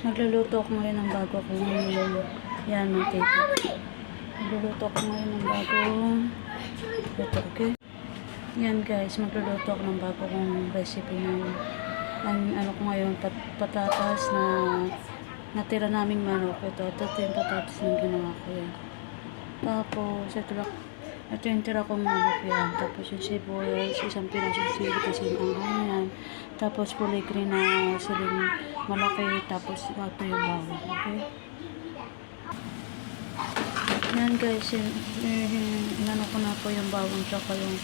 Nagluluto ako ngayon ng bago kong yan, mga tita. Nagluluto ako ngayon ng bagong ito, okay? Yan guys, magluluto ako ng bago kong recipe ngayon. Ang ano ko ngayon, patatas na natira naming manok. Ito yung patatas na ginawa ko yan. Tapos, ito yung tira kong manok yan. Tapos yung sibuyas, isang pirasong sili kasi yung yan. Tapos puligri na siling malaki. Tapos ito yung bawang. Okay? Yan guys, inano ko na po yung bawang tsaka yung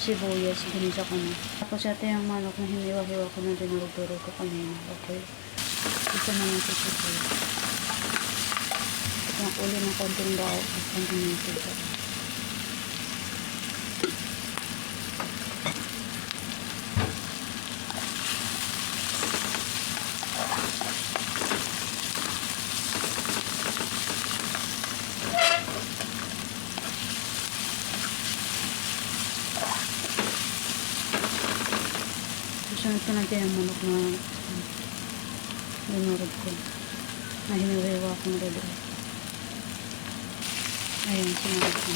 sibuyas. Ginisa ko na. Tapos ito yung manok na hiniwa-hiwa ko na dinuruduro ko kanina. Okay? Ito na yung sibuyas. Ito yung uli ng konting bawang. Konting nito. Susunod ko na dyan yung manok na dinurog ko. Na hiniwa ko na rin. Ayan, sinarap ko.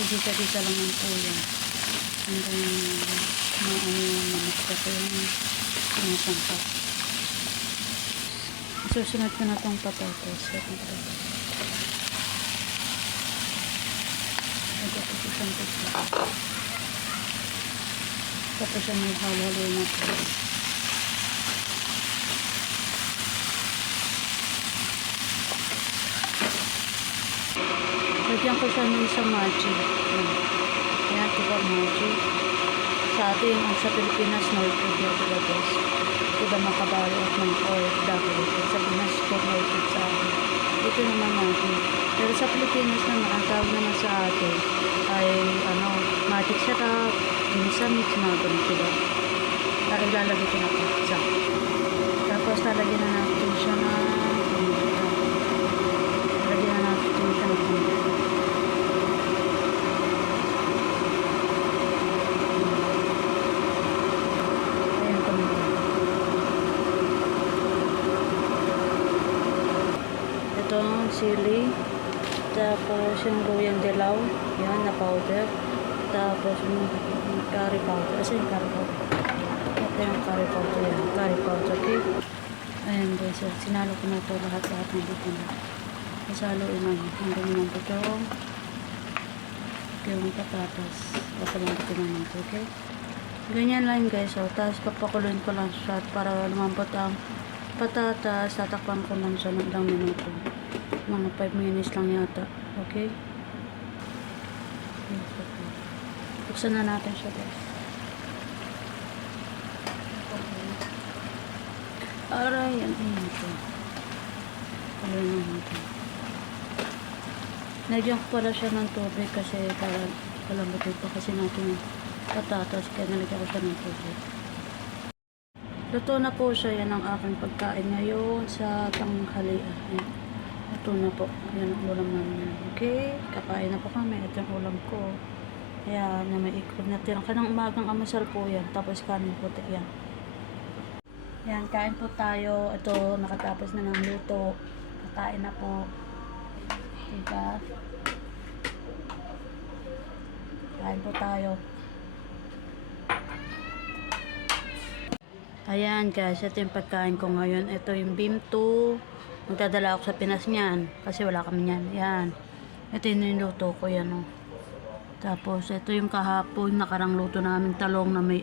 Disa-disa lang ang puya. Hanggang maano yung manok ko yung sinasangka. Susunod ko na itong patatas. Tapos siya may halo-halo na ito. Lagyan ko siya ng sa magic. Ayan, diba magic? Sa atin, ang sa Pilipinas, no food yung ilabas. Diba makabalo at ng oil dahil sa Pinas ko no food sa atin. Ito naman magic. Pero sa Pilipinas naman, ang tawag naman sa atin ay magic syrup, ginsamit, mga ganun sila. Ilalagay ko na ito isa. Tapos lalagyan na natin siya na lalagyan na natin siya na ayan po na. Ito ang sili. Tapos yung luyang dilaw, yan na powder. Tapos yung curry powder. Asa yung curry powder? Ito yung curry powder yan. Curry powder, okay? Ayan guys, sinalo ko na ito lahat-lahat ng dito na. Kasaloin na hanggang naman ito yung patatas. Kasalang ito naman ito, okay? Ganyan lang guys, oh. Tapos papakuloyin ko lang siya para lumambot ang patatas. Tatakpan ko lang siya ng ilang minuto. Mga 5 minutes lang yata. Okay? Buksan na natin siya guys. Aray, yan ito. Paloy na natin. Nagyan ko pala siya ng tubig kasi para palambutin pa kasi natin yung patatas. Kaya nalagyan ko siya ng tubig. Luto na po siya. Yan ang aking pagkain ngayon sa tanghalian. Yan. Ito na po. Yan ang ulam namin. Okay? Kakain na po kami. Ito yung ulam ko. Ayan, na may ikot na tirang. Kanang umagang amasal po yan. Tapos kanin puti yan. Yan, kain po tayo. Ito, nakatapos na ng luto. Kakain na po. Diba? Kain po tayo. Ayan guys, ito yung pagkain ko ngayon. Ito yung bimto. Magdadala ako sa Pinas niyan kasi wala kami niyan. Yan. Ito yung niluto ko yan, oh. Tapos ito yung kahapon nakarang luto namin talong na may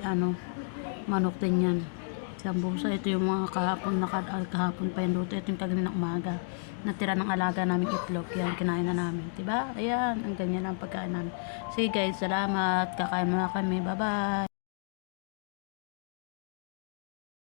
manok din yan. Sambusa, ito yung mga kahapon pa yung luto. Ito yung kagabi ng umaga. Natira ng alaga namin itlog. Yan, kinain na namin. Diba? Ayan, ang ganyan ang pagkain namin. Sige guys, salamat. Kakain muna kami. Bye-bye.